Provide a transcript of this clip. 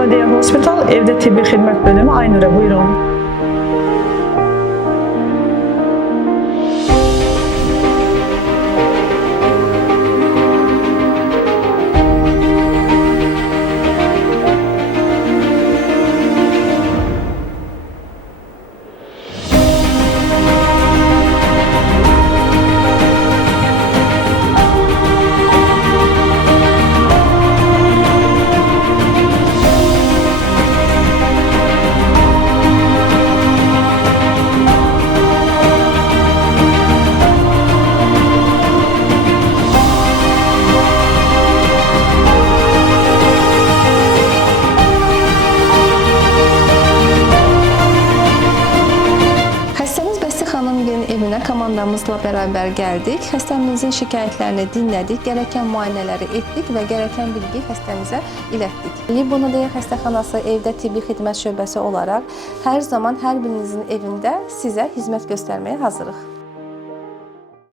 Libonadiya Hospital Evde Tibbi Xidmət Bölümü, Aynurə, buyurun. Evinə komandamızla beraber gəldik. Xəstəmizin şikayətlərini dinlədik, gərəkən müayinələri etdik və gərəkən bilgi xəstəmizə ilətdik. Libonadiya xəstəxanası evdə tibbi xidmət şöbəsi olaraq hər zaman hər birinizin evində sizə hizmət göstərməyə hazırıq.